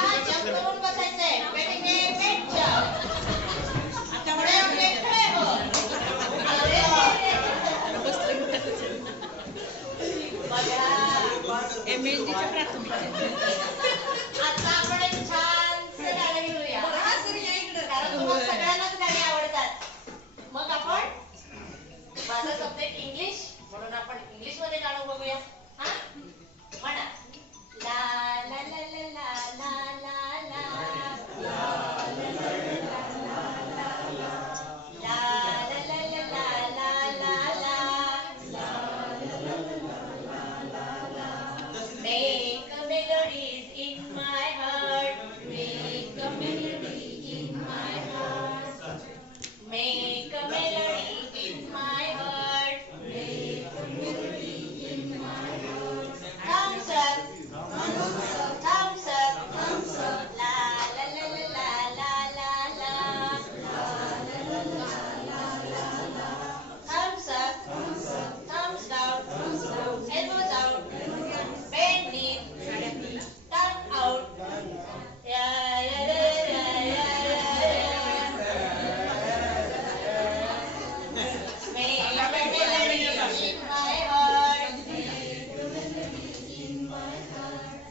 Jump करून बसायचंय. बैठेंगे बैठ जाओ. खड़े होंगे खड़े हो. अरे बघा MLD च्या प्राथमिक आता आपण एक छानसं गाणं घेऊया. कारण तुम्हाला सगळ्यांनाच गाणी आवडतात. मग आपण माझा सब्जेक्ट इंग्लिश म्हणून आपण इंग्लिश मध्ये गाणं बघूया. हा म्हणा. ला ला ला ला ला ला ला Make a melodies in my heart. Make a melody in my heart. Make a melody in my heart. Make a melody in my heart. Thumbs up. Thumbs up. Thumbs up. La la la la la la la la. Thumbs up. Thumbs down. Elbows out. Bend knee. Tongue out. Yeah, yeah, yeah, yeah, yeah, yeah. Make a melody in my heart.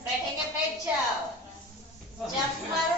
बैठेंगे बैठ जाओ. Jump मारो.